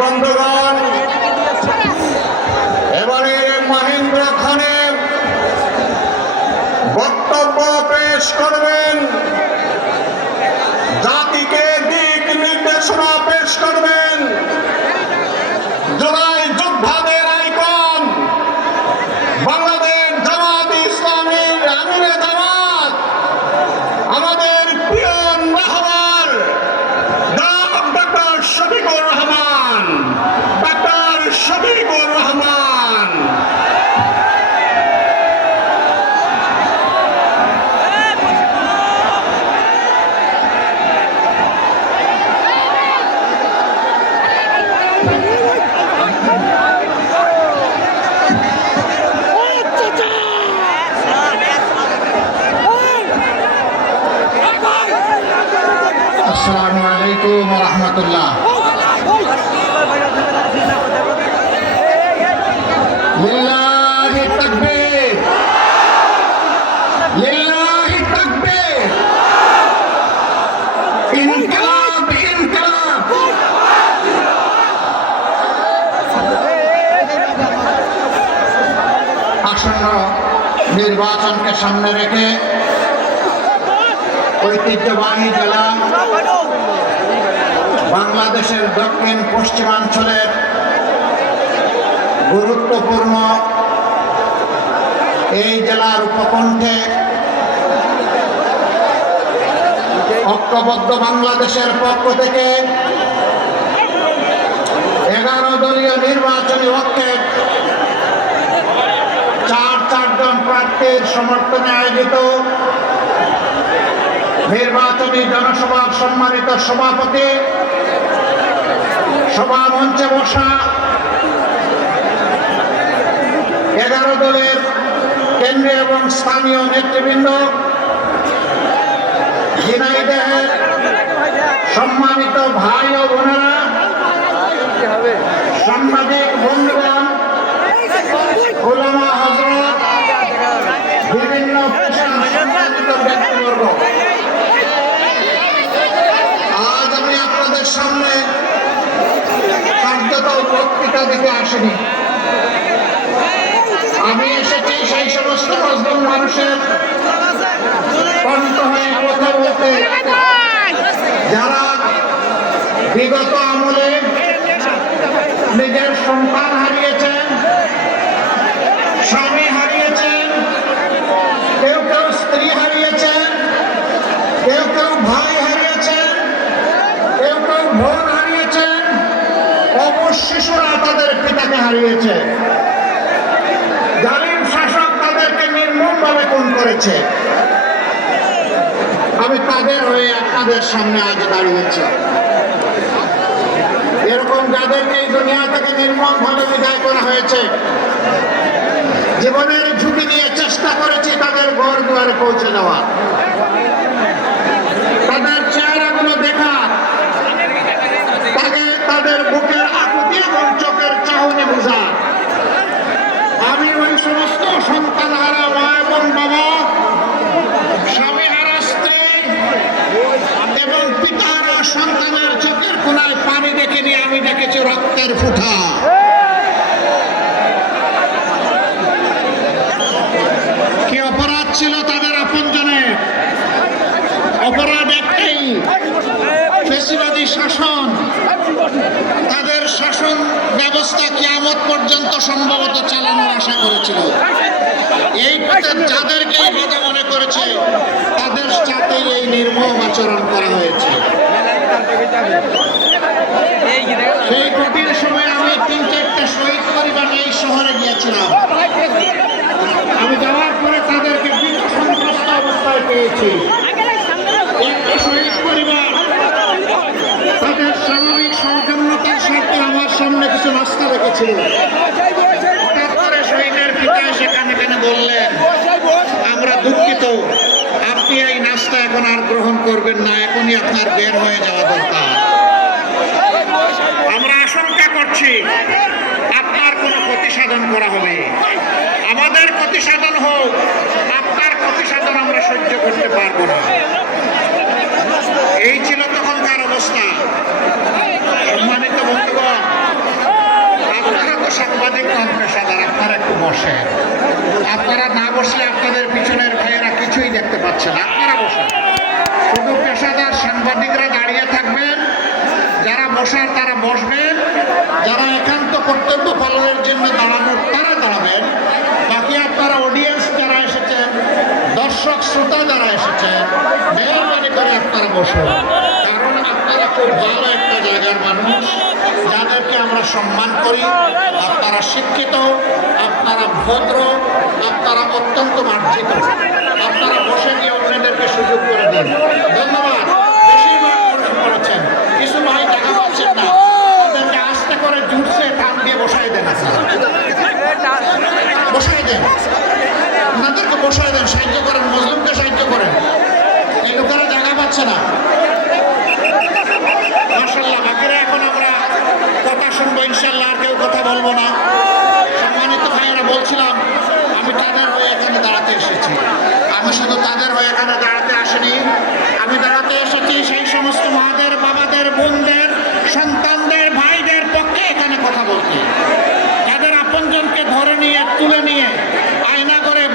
বন্ধুগণ এবারে মহেন্দ্র খানে বক্তব্য পেশ করবেন। জাতিকে দিক নির্দেশনা পেশ করবেন। আসসালামু আলাইকুম রহমতুল্লাহ। লিল্লাহি তাকবীর। লিল্লাহি তাকবীর। ইনকিলাব ইনকিলাব। আসন্ন নির্বাচনকে সামনে রেখে ঐতিহ্যবাহী জেলা বাংলাদেশের দক্ষিণ পশ্চিমাঞ্চলের গুরুত্বপূর্ণ এই জেলার উপকণ্ঠে ঐক্যবদ্ধ বাংলাদেশের পক্ষ থেকে এগারো দলীয় নির্বাচনী ঐক্যে চার চারজন প্রার্থীর সমর্থনে আয়োজিত নির্বাচনী জনসভার সম্মানিত সভাপতি সভা মঞ্চে বসা এগারো দলের কেন্দ্রীয় এবং স্থানীয় নেতৃবৃন্দ সম্মানিত ভাই ও বোনেরা, সাংবাদিক বন্ধুগণ ওলামা হজরত, বিভিন্ন ব্যক্তিবর্গ আজ আমি আপনাদের সামনে কার্যত বক্তৃতা দিতে আসেনি। আমি এসেছি সেই সমস্ত মজলুম মানুষের কথা বলতে। যারা বিগত আমলে নিজের সন্তান হারিয়েছেন স্বামী হারিয়েছেন কেউ কেউ স্ত্রী হারিয়েছেন কেউ কেউ ভাই হারিয়েছেন কেউ কেউ বোন হারিয়েছেন অবশ শিশুরা তাদের পিতাকে হারিয়েছে জালিম শাসক তাদেরকে নির্মমভাবে করেছে আমি তাদের হয়ে আপনাদের সামনে আজ দাঁড়িয়েছি। এরকম যাদেরকে এই দুনিয়া থেকে নির্মমভাবে বিদায় করা হয়েছে, জীবনের ঝুঁকি নিয়ে চেষ্টা করেছি তাদের ঘর দুয়ারে পৌঁছে দেওয়া। তাদের চেহারাগুলো দেখা তাদের বুকের আকুতি এবং চোখের চাহনি বোঝা। ওই সমস্ত সন্তান হারা মা এবং বাবা, স্বামী হারা স্ত্রী এবং পিতারা সন্তানের চোখের কোনায় আমি দেখেছি রক্তের ফুটা। কি অপরাধ ছিল তাদের আপনজনের? অপরাধ একটাই শাসন। শাসন ব্যবস্থা কিয়ামত পর্যন্ত সম্ভবত চালানোর আশা করেছিল। এই যাদেরকে বাধা মনে করেছে, তাদের সাথে এই নির্মম আচরণ করা হয়েছে। সেই কঠিন সময় আমি তিন চারটা শহীদ পরিবার এই শহরে গিয়েছিলাম। আমি যাওয়ার পরে তাদেরকে বিনা সন্ত্রস্ত অবস্থায় পেয়েছি। একটা শহীদ পরিবার তাদের স্বাভাবিক সৌজন্যতার সাথে আমার সামনে কিছু নাস্তা রেখেছিল হঠাৎ করে শহীদের পিতা সেখানে এখানে বললেন, আমরা দুঃখিত, আপনি এই নাস্তা এখন আর গ্রহণ করবেন না, এখনই আপনার বের হয়ে যাওয়া দরকার। আমরা আশঙ্কা করছি আপনার কোনো ক্ষতি সাধন করা হবে। আমাদের ক্ষতি সাধন হোক, আপনার ক্ষতি সাধন আমরা সহ্য করতে পারব না। এই ছিল তখনকার অবস্থা। সম্মানিত বন্ধুগণ, আপনারা তো সাংবাদিক নন আপনারা একটু বসেন। আপনারা না বসলে আপনাদের পিছনের ভাইয়েরা কিছুই দেখতে পাচ্ছেন আপনারা বসেন। শুধু পেশাদার সাংবাদিকরা দাঁড়িয়ে থাকবেন। যারা বসার তারা বসবেন। যারা একান্ত কর্তব্য পালনের জন্য দাঁড়ানোর তারা দাঁড়াবেন। বাকি আপনারা অডিয়েন্স দর্শক, শ্রোতা যারা এসেছেন মেহরবানি করে আপনারা বসুন। কারণ আপনারা খুব ভালো একটা জায়গার মানুষ, যাদেরকে আমরা সম্মান করি। আপনারা শিক্ষিত, আপনারা ভদ্র, আপনারা অত্যন্ত মার্জিত। আপনারা বসে গিয়ে অন্যদেরকে সুযোগ করে দিন। ধন্যবাদ। বেশিরভাগ মানুষ করেছেন কিছু ভাই টাকা পাচ্ছেন না। তাদেরকে আস্তে করে জুটছে, টান দিয়ে বসাই দেন আপনারা। বসাই দেন। বসাই দেন, সাহায্য করেন, মজলুমকে সাহায্য করেন। এই লোকেরা জায়গা পাচ্ছে না। মার্শাল্লাহ এখন আমরা কথা শুনব ইনশাল্লাহ আর কেউ কথা বলব না। সম্মানিত ভাইয়েরা, বলছিলাম, আমি তাদের হয়ে এখানে দাঁড়াতে এসেছি। আমি শুধু তাদের হয়ে এখানে দাঁড়াতে আসিনি। আমি দাঁড়াতে এসেছি সেই সমস্ত মাদের, বাবাদের, বোনদের, সন্তানদের, ভাইদের পক্ষে এখানে কথা বলতে। যাদের আপনজনকে ধরে নিয়ে, তুলে নিয়ে করে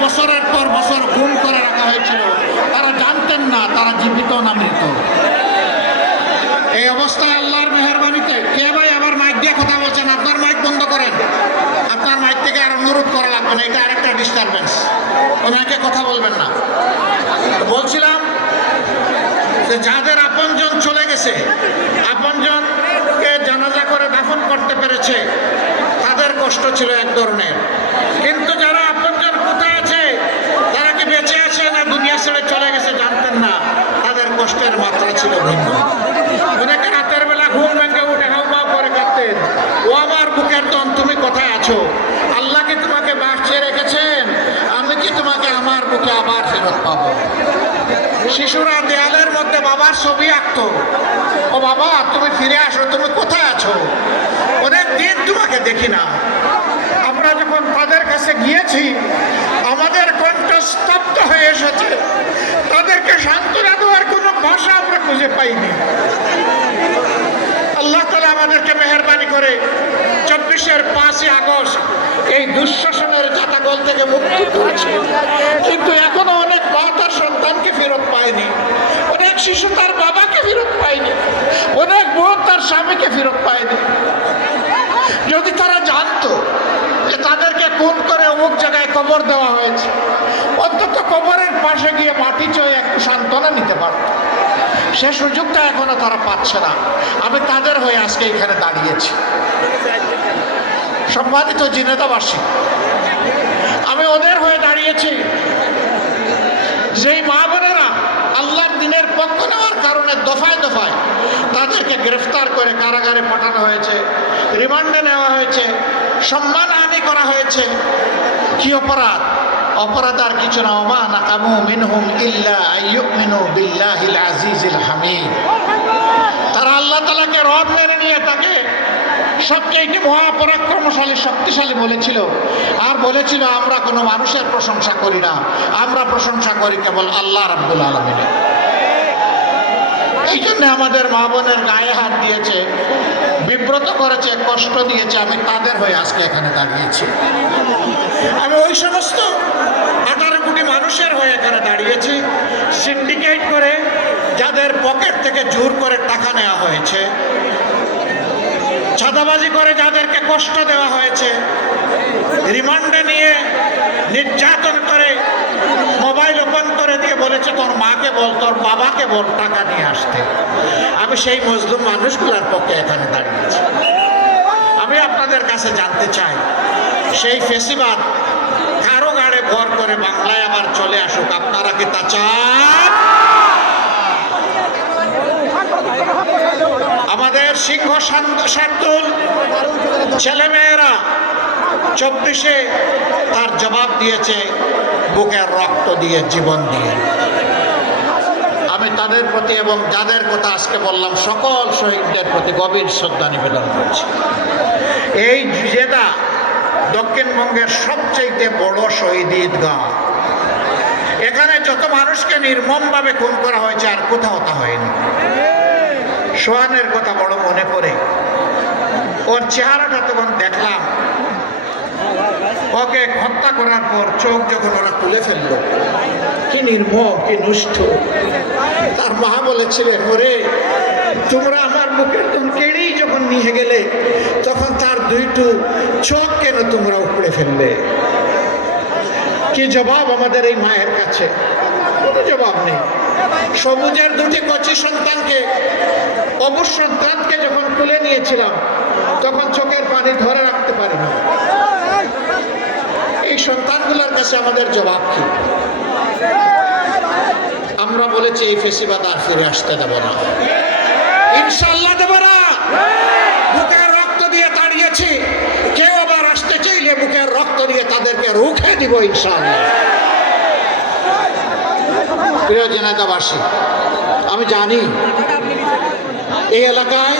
বছরের পর বছর গুম করে রাখা হয়েছিল। তারা জানতেন না তারা জীবিত না মৃত। এই অবস্থায় আল্লাহর মেহরবানিতে কে ভাই আবার মাইক দিয়ে কথা বলছেন? আপনার মাইক বন্ধ করেন। আপনার মাইক থেকে আর অনুরোধ করা লাগবে না, এটা আরেকটা ডিস্টারবেন্স ওনাকে কথা বলবেন না। বলছিলাম যে যাদের আপনজন চলে গেছে, আপনজনকে জানাজা করে দাফন করতে পেরেছে, তাদের কষ্ট ছিল এক ধরনের। কিন্তু যারা আপনজন কোথায় আছে তারা কি বেঁচে আছে না দুনিয়া ছেড়ে চলে গেছে জানতেন না, তাদের কষ্টের মাত্রা ছিল অনেকে রাতের বেলা ঘুম ভেঙে উঠে হাউমাউ করে কাঁদতেন। ও আমার বুকের তন, তুমি কোথায় আছো? আল্লাহ কি তোমাকে বাঁচিয়ে রেখেছেন? আমি কি তোমাকে আমার বুকে আবার ফেরত পাবো? শিশুরা দেয়ালের মধ্যে বাবার ছবি আঁকতো। ও বাবা, তুমি ফিরে আসো, তুমি কোথায় আছো? অনেক দিন তোমাকে দেখি না। আমরা যখন তাদের কাছে গিয়েছি, আমাদের কণ্ঠ স্তব্ধ হয়ে এসেছে তাদেরকে সান্ত্বনা দেওয়ার কোনো ভাষা আমরা খুঁজে পাইনি আল্লাহ তালা আমাদেরকে মেহরবানি করে চব্বিশের পাঁচই আগস্ট এই দুঃশাসনের জাতাগল থেকে মুক্তি করেছে কিন্তু এখনও অনেক মা তার সন্তানকে ফেরত পায়নি। অনেক শিশু তার বাবাকে ফেরত পায়নি। অনেক বোন তার স্বামীকে ফেরত পায়নি। যদি তারা জানতো যে তাদেরকে খুন করে অমুক জায়গায় কবর দেওয়া হয়েছে, অন্তত কবরের পাশে গিয়ে মাটি চয়ে একটু সান্ত্বনা নিতে পারত। সে সুযোগটা এখনও তারা পাচ্ছে না। আমি তাদের হয়ে আজকে এখানে দাঁড়িয়েছি। সম্মানিত জিনেতাবাসী আমি ওদের হয়ে দাঁড়িয়েছি। যেই মা বোনেরা আল্লাহর দিনের পক্ষ নেওয়ার কারণে দফায় দফায় তাদেরকে গ্রেফতার করে কারাগারে পাঠানো হয়েছে, রিমান্ডে নেওয়া হয়েছে সম্মানহানি করা হয়েছে, কি অপরাধ? অপরাধ আর কিছু না। ওমা নাকামু মিনহুম ইল্লা আইয়ুমিনু বিল্লাহিল আজিজিল হামিদ। তারা আল্লাহ তালাকে রব মেনে নিয়ে তাকে সবচেয়ে মহাপরাক্রমশালী, শক্তিশালী বলেছিল। আর বলেছিল, আমরা কোনো মানুষের প্রশংসা করি না। আমরা প্রশংসা করি কেবল আল্লাহ রাব্বুল আলমিনের। এই জন্য আমাদের মা বোনের গায়ে হাত দিয়েছে। বিব্রত করেছে, কষ্ট দিয়েছে, আমি তাদের হয়ে আজকে এখানে দাঁড়িয়েছি। আমি ওই সমস্ত আঠারো কোটি মানুষের হয়ে এখানে দাঁড়িয়েছি সিন্ডিকেট করে যাদের পকেট থেকে জোর করে টাকা নেওয়া হয়েছে ছাদাবাজি করে যাদেরকে কষ্ট দেওয়া হয়েছে, রিমান্ডে নিয়ে নির্যাতন করে মোবাইল ওপেন করে দিয়ে বলেছে, তোর মাকে বল, তোর বাবাকে বল, টাকা নিয়ে আসতে। আমি সেই মজলুম মানুষগুলোর পক্ষে এখানে দাঁড়িয়েছি। আমি আপনাদের কাছে জানতে চাই, সেই ফেসিবাদ কারও গাড়ে ভর করে বাংলায় আবার চলে আসুক, আপনারা কি তা চান? আমাদের সিংহ শান্ত- শার্দুল, ছেলেমেয়েরা চব্বিশে তার জবাব দিয়েছে, বুকের রক্ত দিয়ে জীবন দিয়ে। তাদের প্রতি এবং যাদের কথা আজকে বললাম, সকল শহীদদের প্রতি গভীর শ্রদ্ধা নিবেদন করছি। এই জেদা দক্ষিণবঙ্গের সবচেয়ে বড় শহীদ ঈদগাহ। এখানে যত মানুষকে নির্মমভাবে খুন করা হয়েছে, আর কোথাও তা হয়নি। সোহানের কথা বড় মনে পড়ে। ওর চেহারাটা তখন দেখলাম। ওকে হত্যা করার পর চোখ যখন ওরা তুলে ফেলল নির্মম কি নুষ্ঠ তার মা বলেছিলেন, ওরে, তোমরা আমার মুখের তুমি কেড়েই যখন নিয়ে গেলে, তখন তার দুইটু চোখ কেন তোমরা উপড়ে ফেললে? কি জবাব আমাদের এই মায়ের কাছে? কোনো জবাব নেই। সবুজের দুটি কচি সন্তানকে, অবুজ সন্তানকে যখন তুলে নিয়েছিলাম, তখন চোখের পানি ধরে রাখতে পারি না। এই সন্তানগুলোর কাছে আমাদের জবাব কি? আমরা বলেছি, এই ফেসিবাদ আর ফিরে আসতে দেব না। ইনশাল্লাহ দেব না। বুকের রক্ত দিয়ে তাড়িয়েছি কেউ আবার আসতে চাইলে বুকের রক্ত দিয়ে তাদেরকে রুখে দিব ইনশাল্লাহ প্রিয় জেনাদাবাসী, আমি জানি এই এলাকায়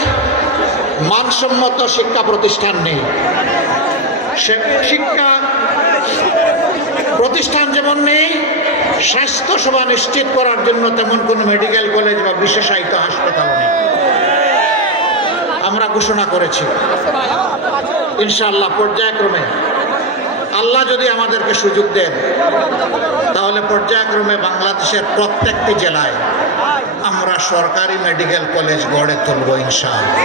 মানসম্মত শিক্ষা প্রতিষ্ঠান নেই। শিক্ষা প্রতিষ্ঠান যেমন নেই স্বাস্থ্য সেবা নিশ্চিত করার জন্য তেমন কোনো মেডিকেল কলেজ বা বিশেষায়িত হাসপাতাল নেই। আমরা ঘোষণা করেছি। ইনশাআল্লাহ পর্যায়ক্রমে আল্লাহ যদি আমাদেরকে সুযোগ দেন, তাহলে পর্যায়ক্রমে বাংলাদেশের প্রত্যেকটি জেলায় আমরা সরকারি মেডিকেল কলেজ গড়ে তুলব ইনশাআল্লাহ।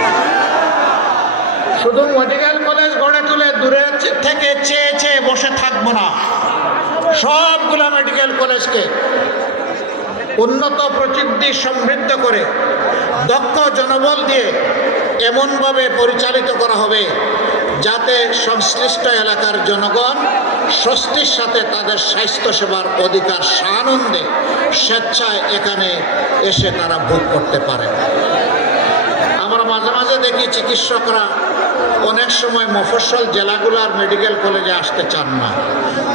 শুধু মেডিকেল কলেজ গড়ে তুলে দূরে থেকে চেয়ে চেয়ে বসে থাকব না। সবগুলা মেডিকেল কলেজকে উন্নত প্রযুক্তি সমৃদ্ধ করে, দক্ষ জনবল দিয়ে এমনভাবে পরিচালিত করা হবে যাতে সংশ্লিষ্ট এলাকার জনগণ স্বস্তির সাথে তাদের স্বাস্থ্য সেবার অধিকার সানন্দে স্বেচ্ছায় এখানে এসে তারা ভোগ করতে পারে। আমরা মাঝে মাঝে দেখি চিকিৎসকরা অনেক সময় মফস্বল জেলাগুলার মেডিকেল কলেজে আসতে চান না।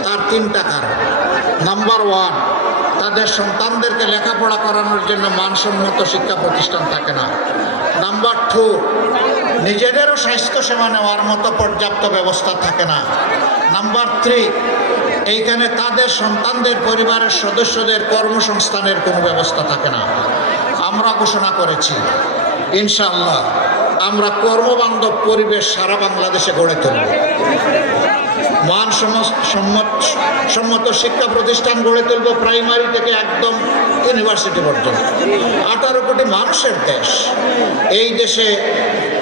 তার তিনটা কারণ। নাম্বার ওয়ান, তাদের সন্তানদেরকে লেখাপড়া করানোর জন্য মানসম্মত শিক্ষা প্রতিষ্ঠান থাকে না। নাম্বার টু, নিজেদেরও স্বাস্থ্য সেবা নেওয়ার মতো পর্যাপ্ত ব্যবস্থা থাকে না। নাম্বার থ্রি, এইখানে তাদের সন্তানদের পরিবারের সদস্যদের কর্মসংস্থানের কোনো ব্যবস্থা থাকে না। আমরা ঘোষণা করেছি, ইনশাআল্লাহ আমরা কর্মবান্ধব পরিবেশ সারা বাংলাদেশে গড়ে তুলব। মান সম- সম্মত সম্মত শিক্ষা প্রতিষ্ঠান গড়ে তুলব প্রাইমারি থেকে একদম ইউনিভার্সিটি পর্যন্ত। আঠারো কোটি মানুষের দেশ। এই দেশে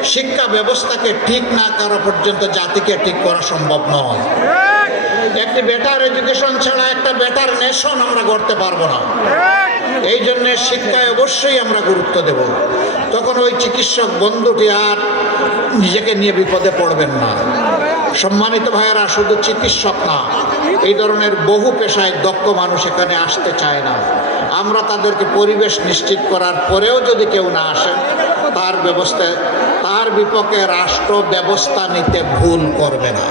শিক্ষা ব্যবস্থাকে ঠিক না করা পর্যন্ত জাতিকে ঠিক করা সম্ভব নয়। একটি বেটার এডুকেশন ছাড়া একটা বেটার নেশন আমরা গড়তে পারব না। এই জন্যে শিক্ষায় অবশ্যই আমরা গুরুত্ব দেব। তখন ওই চিকিৎসক বন্ধুটি আর নিজেকে নিয়ে বিপদে পড়বেন না। সম্মানিত ভাইয়েরা, শুধু চিকিৎসক না, এই ধরনের বহু পেশায় দক্ষ মানুষ এখানে আসতে চায় না। আমরা তাদেরকে পরিবেশ নিশ্চিত করার পরেও যদি কেউ না আসেন তার ব্যবস্থায় তার বিপক্ষে রাষ্ট্র ব্যবস্থা নিতে ভুল করবে না।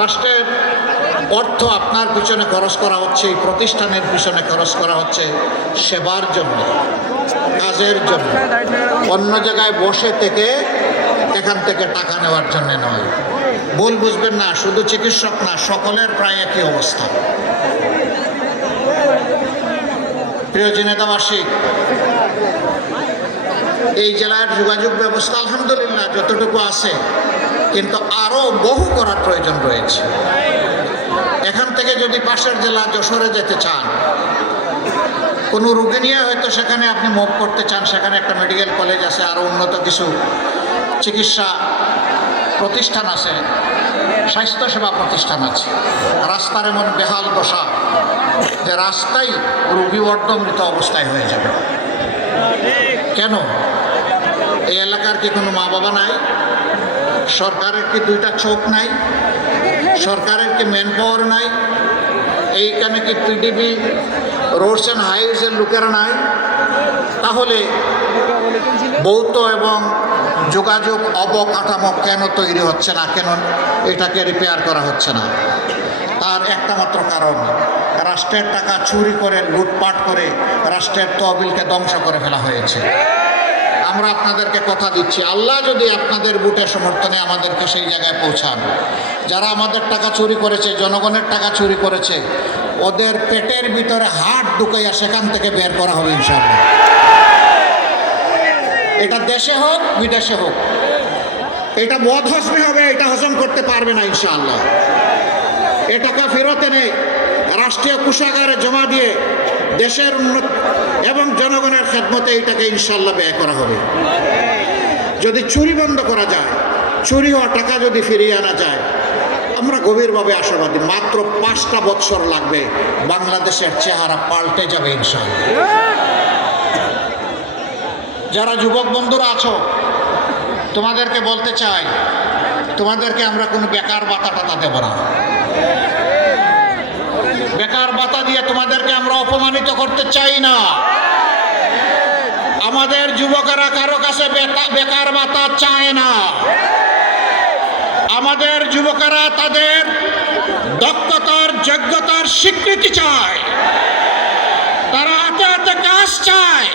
রাষ্ট্রের অর্থ আপনার পিছনে খরচ করা হচ্ছে, এই প্রতিষ্ঠানের পিছনে খরচ করা হচ্ছে সেবার জন্য, কাজের জন্য। অন্য জায়গায় বসে থেকে এখান থেকে টাকা নেওয়ার জন্য নয়। ভুল বুঝবেন না, শুধু চিকিৎসক না, সকলের প্রায় একই অবস্থা। প্রিয় জেনেতাবাসী এই জেলার যোগাযোগ ব্যবস্থা আলহামদুলিল্লাহ যতটুকু আছে, কিন্তু আরও বহু করার প্রয়োজন রয়েছে। এখান থেকে যদি পাশের জেলা যশোরে যেতে চান, কোনো রুগী নিয়ে হয়তো সেখানে আপনি মুভ করতে চান, সেখানে একটা মেডিকেল কলেজ আছে আরও উন্নত কিছু চিকিৎসা প্রতিষ্ঠান আছে, স্বাস্থ্যসেবা প্রতিষ্ঠান আছে, রাস্তার এমন বেহাল দশা যে রাস্তাই রুগী অর্ধমৃত অবস্থায় হয়ে যাবে। কেন? এই এলাকার কি কোনো মা বাবা নাই? সরকারের কি দুইটা চোখ নাই? সরকারের কি ম্যান পাওয়ার নাই, এইখানে কি পিডিবি রোডস অ্যান্ড হাইওয়েজের লোকেরা নাই? তাহলে ভৌত এবং যোগাযোগ অবকাঠামো কেন তৈরি হচ্ছে না? কেন এটাকে রিপেয়ার করা হচ্ছে না? তার একটা মাত্র কারণ, রাষ্ট্রের টাকা চুরি করে, লুটপাট করে রাষ্ট্রের তহবিলকে ধ্বংস করে ফেলা হয়েছে। আমরা আপনাদেরকে কথা দিচ্ছি, আল্লাহ যদি আপনাদের বুটের সমর্থনে আমাদেরকে সেই জায়গায় পৌঁছান। যারা আমাদের টাকা চুরি করেছে, জনগণের টাকা চুরি করেছে, ওদের পেটের ভিতরে হাট ঢুকাইয়া সেখান থেকে বের করা হবে ইনশাআল্লাহ। এটা দেশে হোক, বিদেশে হোক, এটা বদ হজমে হবে, এটা হজম করতে পারবে না ইনশাআল্লাহ। এ টাকা ফেরত এনে রাষ্ট্রীয় কোষাগারে জমা দিয়ে দেশের উন্নত এবং জনগণের খেদমতে এইটাকে ইনশাল্লাহ ব্যয় করা হবে। যদি চুরি বন্ধ করা যায়, চুরি হওয়া টাকা যদি ফিরিয়ে আনা যায়, আমরা গভীরভাবে আশাবাদী। মাত্র পাঁচটা বছর লাগবে বাংলাদেশের চেহারা পাল্টে যাবে ইনশাল্লাহ যারা যুবক বন্ধুরা আছো, তোমাদেরকে বলতে চাই, তোমাদেরকে আমরা কোনো বেকার বাতা টাতা দেব না। বেকার বাতা দিয়ে তোমাদেরকে আমরা অপমানিত করতে চাই না। আমাদের যুবকেরা কারও কাছে বেকার বাতা চায় না। আমাদের যুবকেরা তাদের দক্ষতার, যোগ্যতার স্বীকৃতি চায়। তারা হাতে হাতে কাজ চায়।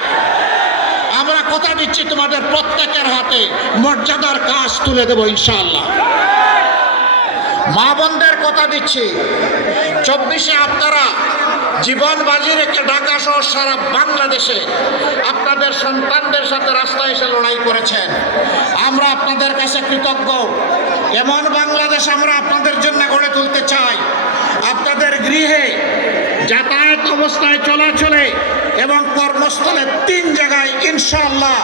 আমরা কথা দিচ্ছি তোমাদের প্রত্যেকের হাতে। মর্যাদার কাজ তুলে দেবো ইনশাআল্লাহ। মা বোনদের কথা দিচ্ছি। চব্বিশে আপনারা জীবন রেখে ঢাকা সহ সারা বাংলাদেশে আপনাদের সন্তানদের সাথে রাস্তায় এসে লড়াই করেছেন। আমরা আপনাদের কাছে কৃতজ্ঞ। এমন বাংলাদেশ আমরা আপনাদের জন্য গড়ে তুলতে চাই। আপনাদের গৃহে যাতায়াত অবস্থায় চলাচলে এবং কর্মস্থলে তিন জায়গায় ইনশাআল্লাহ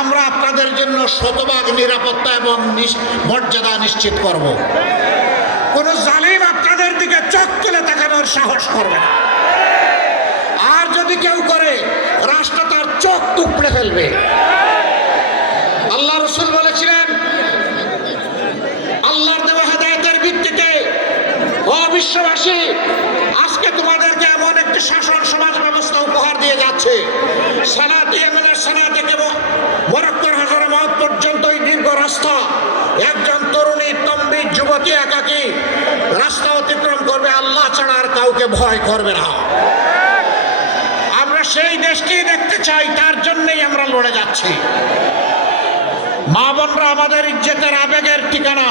আমরা আপনাদের জন্য শতভাগ নিরাপত্তা এবং মর্যাদা নিশ্চিত করব। কোন জালিম আপনাদের দিকে চোখ তুলে তাকানোর সাহস করবে না। যদি কেউ করে, রাষ্ট্র তার চোখ টুকড়ে ফেলবে। আল্লাহ রসুল বলেছিলেন, আল্লাহর দেওয়া হেদায়তের ভিত্তিতে, ও বিশ্ববাসী, আজকে তোমাদেরকে এমন একটি শাসন সমাজ ব্যবস্থা উপহার দিয়ে যাচ্ছে। সানাত ইয়েমেনের সানা থেকে ম- মরক্কোর হাজার মত পর্যন্ত এই দীর্ঘ রাস্তা। একজন তরুণী তম্বি যুবতী, একাকী, রাস্তা অতিক্রম করবে, আল্লাহ ছাড়া আর কাউকে ভয় করবে না। সেই দেশটি দেখতে চাই, তার জন্যই আমরা লড়ে যাচ্ছি। মা বোনরা, আমাদের ইজ্জতের আবেগের ঠিকানা।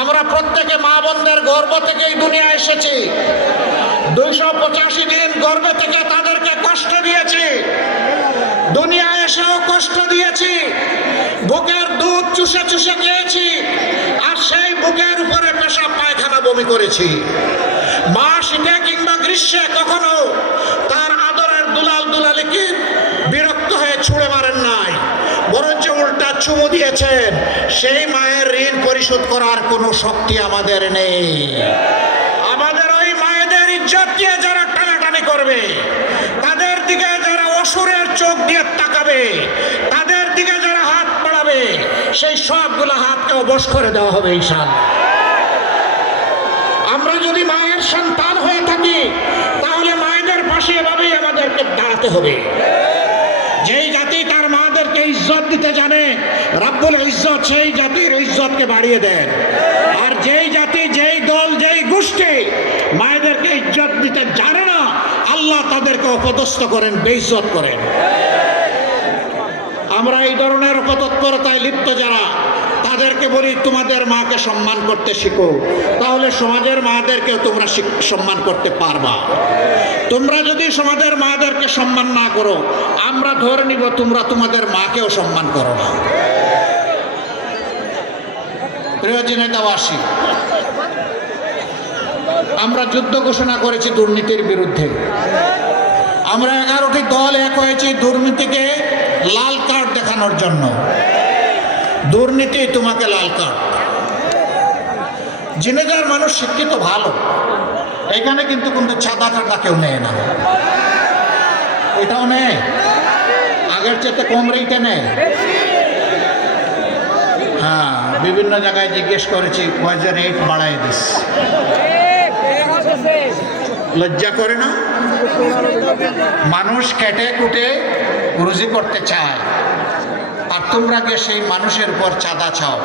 আমরা প্রত্যেকে মা বোনদের গর্ব থেকে এই দুনিয়া এসেছি। দুইশো পঁচাশি দিন গর্বে থেকে তাদেরকে কষ্ট দিয়েছি। দুনিয়া এসেও কষ্ট দিয়েছি। বুকের দুধ চুষে চুষে খেয়েছি। সেই বুকের উপরে পেশাব পায়খানা বমি করেছি। মা শীতে কিংবা গ্রীষ্মে কখনো তার আদরের দুলাল দুলালিকে বিরক্ত হয়ে ছুঁড়ে মারেন নাই। বরঞ্চ উল্টা চুমু দিয়েছেন। সেই মায়ের ঋণ পরিশোধ করার কোনো শক্তি আমাদের নেই। আমাদের ওই মায়েদের ইজ্জত দিয়ে যারা টানাটানি করবে, তাদের দিকে যারা অসুরের চোখ দিয়ে তাকাবে তাদের দিকে যারা হাত বাড়াবে সেই সবগুলো হাতকে অবশ করে দেওয়া হবে ইনশাআল্লাহ। আমরা যদি মায়ের সন্তান হয়ে থাকি, তাহলে মায়েদের পাশে এভাবেই আমাদেরকে দাঁড়াতে হবে। যেই জাতি তার মাদেরকে ইজ্জত দিতে জানে, রাব্বুল ইজ্জত সেই জাতির ইজ্জতকে বাড়িয়ে দেন। আর যেই জাতি, যেই দল, যেই গোষ্ঠী মায়েদেরকে ইজ্জত দিতে জানে না, আল্লাহ তাদেরকে অপদস্থ করেন, বেইজ্জত করেন। আমরা এই ধরনের অপতৎপরতায় লিপ্ত যারা, তাদেরকে বলি তোমাদের মাকে সম্মান করতে শিখো। তাহলে সমাজের মাদেরকেও তোমরা সম্মান করতে পারবা। তোমরা যদি সমাজের মাদেরকে সম্মান না করো, আমরা ধরে নিব তোমরা তোমাদের মাকেও সম্মান করো না। প্রিয় জেনেতাবাসী আমরা যুদ্ধ ঘোষণা করেছি দুর্নীতির বিরুদ্ধে। আমরা এগারোটি দল এক হয়েছি, দুর্নীতিকে লাল কার্ড দেখানোর জন্য। দুর্নীতি তোমাকে লাল কার্ড। জেনেদার মানুষ শিক্ষিত ভালো। এখানে কিন্তু কিন্তু চাঁদা টাদা কেউ নেয় না। এটাও নেয়। আগের চেয়ে কম রেটে নেয়। হ্যাঁ বিভিন্ন জায়গায় জিজ্ঞেস করেছি যে রেট বাড়াই দিস? লজ্জা করে না? মানুষ কেটে কুটে রুজি করতে চায়। আর তোমরা গিয়ে সেই মানুষের উপর চাঁদা চাও।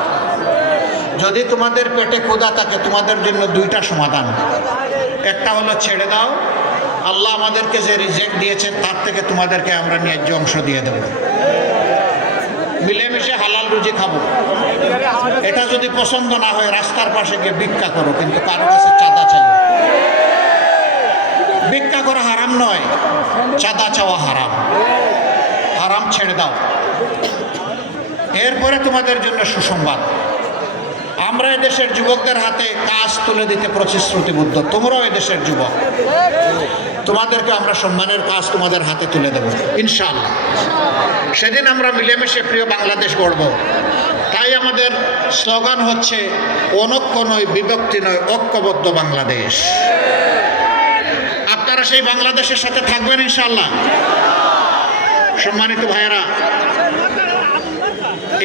যদি তোমাদের পেটে ক্ষুদা থাকে, তোমাদের জন্য দুইটা সমাধান। একটা হলো ছেড়ে দাও। আল্লাহ আমাদেরকে যে রিজেক্ট দিয়েছে তার থেকে তোমাদেরকে আমরা ন্যায্য অংশ দিয়ে দেবো। মিলেমিশে হালাল রুজি খাব। এটা যদি পছন্দ না হয়, রাস্তার পাশে গিয়ে ভিক্ষা করো, কিন্তু কারও কাছে চাঁদা চাই ভিক্ষা করা হারাম নয়, চাঁদা চাওয়া হারাম। হারাম ছেড়ে দাও। এরপরে তোমাদের জন্য সুসংবাদ। আমরা দেশের যুবকদের হাতে কাজ তুলে দিতে প্রতিশ্রুতিবদ্ধ। তোমরাও দেশের যুবক। তোমাদেরকে আমরা সম্মানের কাজ তোমাদের হাতে তুলে দেব, ইনশাআল্লাহ। সেদিন আমরা মিলেমিশে প্রিয় বাংলাদেশ গড়ব। তাই আমাদের স্লোগান হচ্ছে অনক্য নয়, বিভক্তি নয়, ঐক্যবদ্ধ বাংলাদেশ। আপনারা সেই বাংলাদেশের সাথে থাকবেন, ইনশাআল্লাহ। সম্মানিত ভাইয়েরা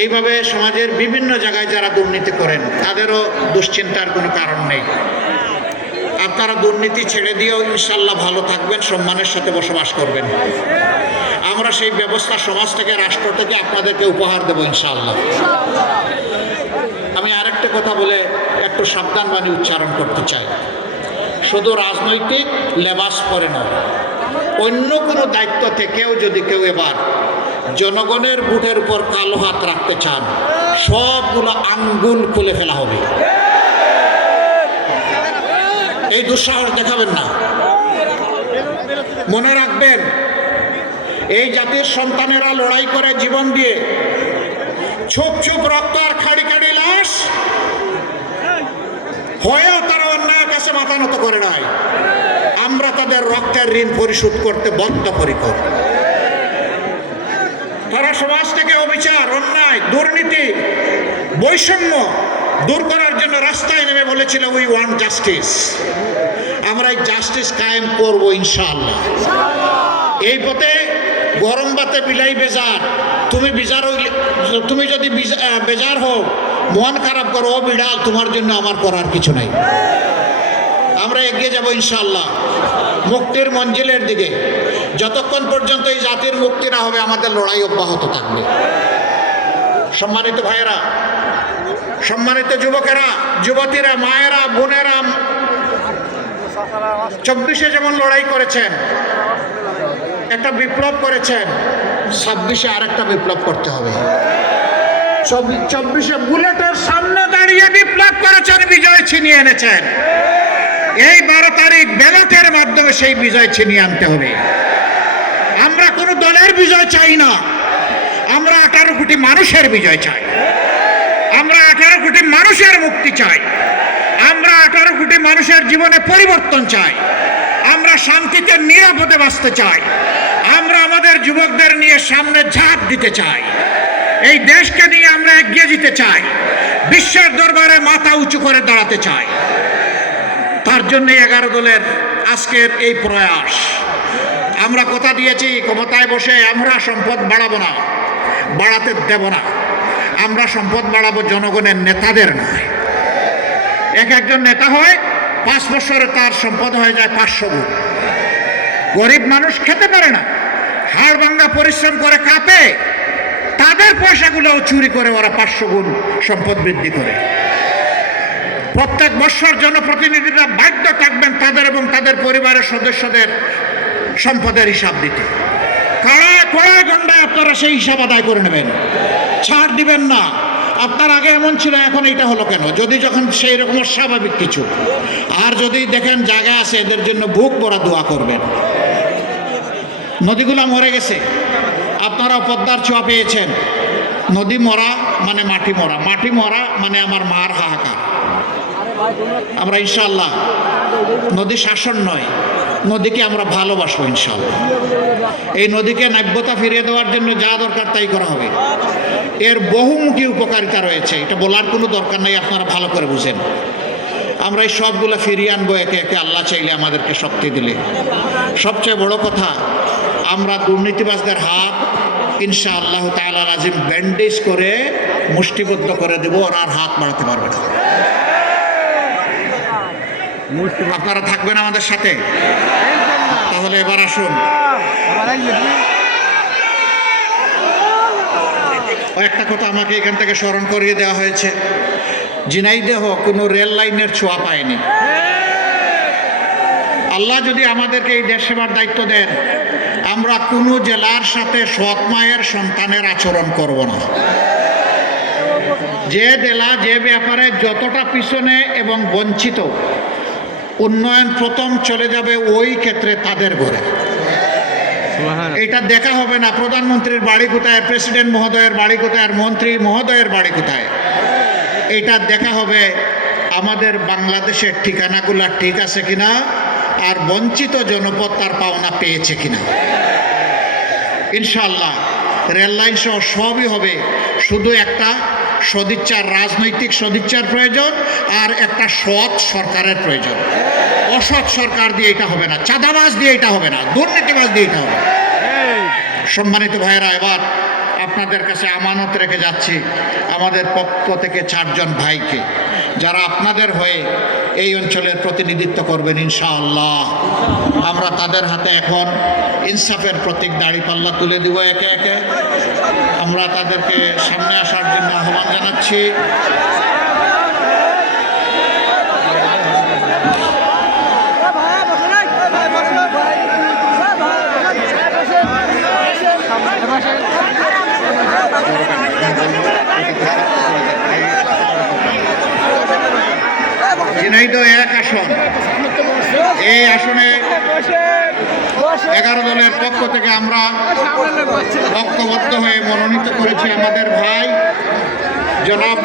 এইভাবে সমাজের বিভিন্ন জায়গায় যারা দুর্নীতি করেন, তাদেরও দুশ্চিন্তার কোনো কারণ নেই। আপনারা দুর্নীতি ছেড়ে দিয়েও ইনশাল্লাহ ভালো থাকবেন, সম্মানের সাথে বসবাস করবেন। আমরা সেই ব্যবস্থা সমাজ থেকে, রাষ্ট্র থেকে আপনাদেরকে উপহার দেবো ইনশাল্লাহ। আমি আরেকটা কথা বলে একটু সাবধান বাণী উচ্চারণ করতে চাই। শুধু রাজনৈতিক লেবাস পরে নয়, অন্য কোনো দায়িত্ব থেকেও যদি কেউ এবার জনগণের বুটের উপর কালো হাত রাখতে চান, সবগুলো আঙ্গুল খুলে ফেলা হবে। এই দুঃসাহস দেখাবেন না। মনে রাখবেন, এই জাতির সন্তানেরা লড়াই করে জীবন দিয়ে ছুপ ছুপ রক্ত আর খাড়ি খাড়ি লাশ হয়েও তারা অন্যায়ের কাছে মাথা নত করে নাই। আমরা তাদের রক্তের ঋণ পরিশোধ করতে বদ্ধ বদ্ধপরিকর। তারা সমাজ থেকে অবিচার, অন্যায়, দুর্নীতি, বৈষম্য দূর করার জন্য রাস্তায় নেমে বলেছিল উই ওয়ান্ট জাস্টিস আমরা এই জাস্টিস কায়েম করব ইনশাআল্লাহ। এই পথে গরম বাতে বিলাই বেজার। তুমি বিজার তুমি যদি বিজা- বেজার হও, মন খারাপ করো, ও বিড়াল তোমার জন্য আমার করার কিছু নাই। আমরা এগিয়ে যাব ইনশাআল্লাহ, মুক্তির মঞ্জিলের দিকে। যতক্ষণ পর্যন্ত এই জাতির মুক্তি না হবে, আমাদের লড়াই অব্যাহত থাকবে। সম্মানিত ভাইয়েরা, সম্মানিত যুবকেরা, যুবতীরা, মায়েরা, বোনেরা, চব্বিশে যেমন লড়াই করেছেন, একটা বিপ্লব করেছেন, ছাব্বিশে আরেকটা বিপ্লব করতে হবে। চব্বিশে বুলেটের সামনে দাঁড়িয়ে বিপ্লব করেছেন, বিজয় ছিনিয়ে এনেছেন। এই বারো তারিখ ব্যালটের মাধ্যমে সেই বিজয় ছিনিয়ে আনতে হবে। আমরা কোনো দলের বিজয় চাই না। আমরা আঠারো কোটি মানুষের বিজয় চাই। আমরা আঠারো কোটি মানুষের মুক্তি চাই। আমরা আঠারো কোটি মানুষের জীবনে পরিবর্তন চাই। আমরা শান্তিতে, নিরাপদে বাঁচতে চাই। আমরা আমাদের যুবকদের নিয়ে সামনে ঝাঁপ দিতে চাই। এই দেশকে নিয়ে আমরা এগিয়ে যেতে চাই। বিশ্বের দরবারে মাথা উঁচু করে দাঁড়াতে চাই। তার জন্য এগারো দলের আজকের এই প্রয়াস। আমরা কথা দিয়েছি, ক্ষমতায় বসে আমরা সম্পদ বাড়াবো না, বাড়াতে দেব না। আমরা সম্পদ বাড়াবো জনগণের নেতাদের নয় এক একজন নেতা হয়, পাঁচ বছরে তার সম্পদ হয়ে যায় পাঁচশো গুণ। গরিব মানুষ খেতে পারে না, হাড় ভাঙ্গা পরিশ্রম করে কাঁপে, তাদের পয়সাগুলোও চুরি করে ওরা পাঁচশো গুণ সম্পদ বৃদ্ধি করে। প্রত্যেক বৎসর জনপ্রতিনিধিরা বাধ্য থাকবেন তাদের এবং তাদের পরিবারের সদস্যদের সম্পদের হিসাব দিতে। কারায় কড়ায় গন্ডায় আপনারা সেই হিসাব আদায় করে নেবেন? ছাড় দিবেন না। আপনার আগে এমন ছিল, এখন এটা হলো কেন? যদি যখন সেই রকম স্বাভাবিক কিছু। আর যদি দেখেন জায়গা আছে, এদের জন্য বুক ভরা দোয়া করবেন। নদীগুলো মরে গেছে। আপনারা পদ্মার ছোঁয়া পেয়েছেন। নদী মরা মানে মাটি মরা। মাটি মরা মানে আমার মার হাহাকার। আমরা ইনশাল্লাহ নদী শাসন নয়। নদীকে আমরা ভালোবাসবো ইনশাল্লাহ এই নদীকে নাব্যতা ফিরিয়ে দেওয়ার জন্য যা দরকার তাই করা হবে। এর বহুমুখী উপকারিতা রয়েছে, এটা বলার কোনো দরকার নেই, আপনারা ভালো করে বুঝেন। আমরা এই সবগুলো ফিরিয়ে আনব একে একে, আল্লাহ চাইলে আমাদেরকে শক্তি দিলে। সবচেয়ে বড় কথা, আমরা দুর্নীতিবাজদের হাত ইনশা আল্লাহ তালার আজিম ব্যান্ডেজ করে মুষ্টিবদ্ধ করে দেবো, ওরা আর হাত বাড়াতে পারবে না। আপনারা থাকবেন আমাদের সাথে। তাহলে এবার আসুন। একটা কথা আমাকে এখান থেকে স্মরণ করিয়ে দেওয়া হয়েছে। ঝিনাইদেহ কোনো রেল লাইনের ছোঁয়া পায়নি। আল্লাহ যদি আমাদেরকে এই দেশ সেবার দায়িত্ব দেন, আমরা কোনো জেলার সাথে সৎ মায়ের সন্তানের আচরণ করব না। যে জেলা, যে ব্যাপারে যতটা পিছনে এবং বঞ্চিত উন্নয়ন প্রথম চলে যাবে ওই ক্ষেত্রে তাদের ঘরে। এটা দেখা হবে না। প্রধানমন্ত্রীর বাড়ি কোথায় প্রেসিডেন্ট মহোদয়ের বাড়ি কোথায় আর মন্ত্রী মহোদয়ের বাড়ি কোথায়? এটা দেখা হবে আমাদের বাংলাদেশের ঠিকানাগুলো ঠিক আছে কিনা আর বঞ্চিত জনপদ তার পাওনা পেয়েছে কিনা। ইনশাল্লাহ রেল লাইন সহ সবই হবে। শুধু একটা সদিচ্ছার, রাজনৈতিক সদিচ্ছার প্রয়োজন আর একটা সৎ সরকারের প্রয়োজন। অসৎ সরকার দিয়ে এটা হবে না, চাঁদাবাজ দিয়ে এটা হবে না, দুর্নীতিবাজ দিয়ে এটা হবে। সম্মানিত ভাইয়েরা, এবার আপনাদের কাছে আমানত রেখে যাচ্ছি আমাদের পক্ষ থেকে চারজন ভাইকে। যারা আপনাদের হয়ে এই অঞ্চলের প্রতিনিধিত্ব করবেন, ইনশাআল্লাহ। আমরা তাদের হাতে এখন ইনসাফের প্রতীক দাড়িপাল্লা তুলে দিব একে একে। আমরা তাদেরকে সামনে আসার জন্য আহ্বান জানাচ্ছি। এক আসন। এই আসনে এগারো দলের পক্ষ থেকে আমরা ঐক্যবদ্ধ হয়ে মনোনীত করেছি আমাদের ভাই জনাব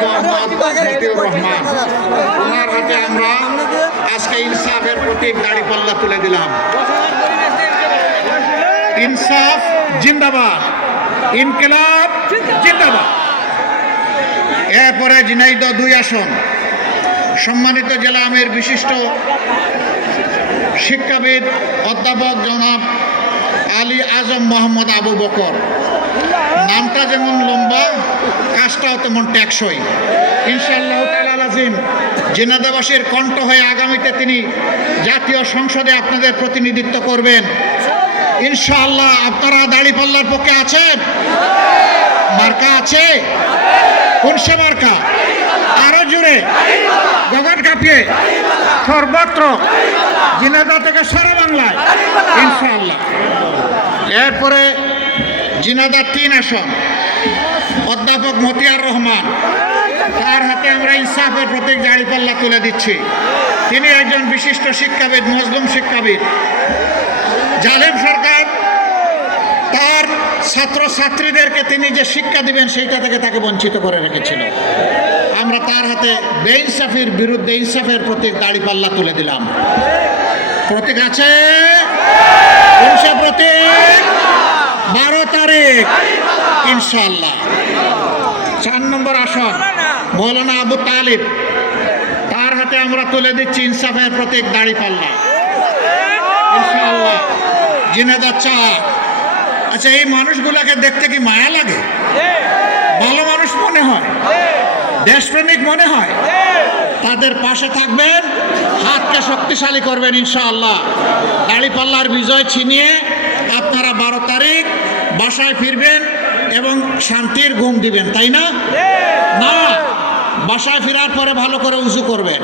রহমান। ওনার হাতে আমরা আজকে ইনসাফের প্রতীক দাড়িপাল্লা তুলে দিলাম। ইনসাফ জিন্দাবাদ। ইনকিলাব জিন্দাবাদ। এরপরে ঝিনাইদহ দুই আসন। সম্মানিত জেলা আমের বিশিষ্ট শিক্ষাবিদ অধ্যাপক জনাব আলী আজম মোহাম্মদ আবু বকর। নামটা যেমন লম্বা, কাজটাও তেমন টেকসই। ইনশাআল্লাহ তাআলা আজিম, জেনাদাবাসীর কণ্ঠ হয়ে আগামীতে তিনি জাতীয় সংসদে আপনাদের প্রতিনিধিত্ব করবেন। ইনশাআল্লাহ আপনারা দাড়িপাল্লার পক্ষে আছেন? মার্কা আছে? কোন সে মার্কা? আরও জুড়ে গগন কাঁপিয়ে সর্বত্র। জিনাদা থেকে সারা বাংলায়। ইনশাআল্লাহ। এরপরে জিনাদা তিন আসন। অধ্যাপক মতিয়ার রহমান। তার হাতে আমরা ইনসাফের প্রতীক দাঁড়িপাল্লা তুলে দিচ্ছি। তিনি একজন বিশিষ্ট শিক্ষাবিদ, মজলুম শিক্ষাবিদ। জালেম সরকার তার ছাত্র ছাত্রীদেরকে তিনি যে শিক্ষা দিবেন, সেইটা থেকে তাকে বঞ্চিত করে রেখেছিল। আমরা তার হাতে বেইনসাফির বিরুদ্ধে ইনসাফের প্রতীক দাড়িপাল্লা তুলে দিলাম। প্রতীক আছে? প্রতীক? বারো তারিখ। ইনশাল্লাহ চার নম্বর আসন। মৌলানা আবু তালিব। তার হাতে আমরা তুলে দিচ্ছি ইনসাফের প্রতীক দাড়িপাল্লা। ইনশাআল্লাহ। জিনেদা চা আচ্ছা এই মানুষগুলাকে দেখতে কি মায়া লাগে? ভালো মানুষ মনে হয়? দেশপ্রেমিক মনে হয়? তাদের পাশে থাকবেন হাতকে শক্তিশালী করবেন ইনশাআল্লাহ। দাড়িপাল্লার বিজয় ছিনিয়ে আপনারা বারো তারিখ বাসায় ফিরবেন এবং শান্তির ঘুম দিবেন তাই না? না বাসায় ফেরার পরে ভালো করে উঁচু করবেন।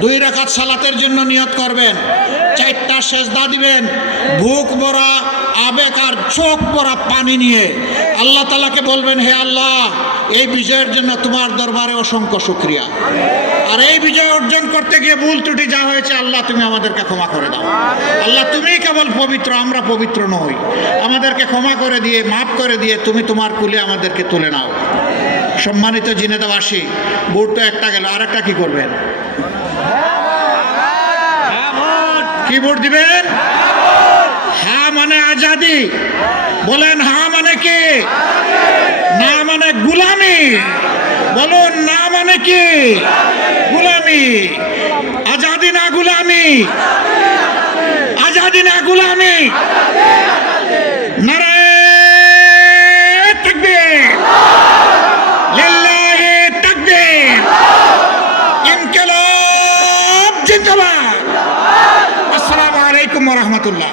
দুই রাকাত সালাতের জন্য নিয়ত করবেন। চারটা সেজদা দিবেন। বুক ভরা আবেগ আর চোখ ভরা পানি নিয়ে। আল্লাহ তালাকে বলবেন, হে আল্লাহ, এই বিজয়ের জন্য তোমার দরবারে অসংখ্য শুক্রিয়া। আর এই বিজয় অর্জন করতে গিয়ে ভুল ত্রুটি যা হয়েছে, আল্লাহ তুমি আমাদেরকে ক্ষমা করে দাও। আল্লাহ, তুমি কেবল পবিত্র, আমরা পবিত্র নই। আমাদেরকে ক্ষমা করে দিয়ে, মাফ করে দিয়ে তুমি তোমার কুলে আমাদেরকে তুলে নাও। সম্মানিত জিনেদাবাসী বুট তো একটা গেল আর একটা কি করবেন? কি ভোট দিবেন? মানে আজাদি। বলেন, হা মানে কি? না মানে গুলামি। বলুন, না মানে কি? গুলামি। আজাদি না গুলামি? আজাদি না গুলামি? ইনকিলাব জিন্দাবাদ। আসসালামু আলাইকুম ওয়া রাহমাতুল্লাহ।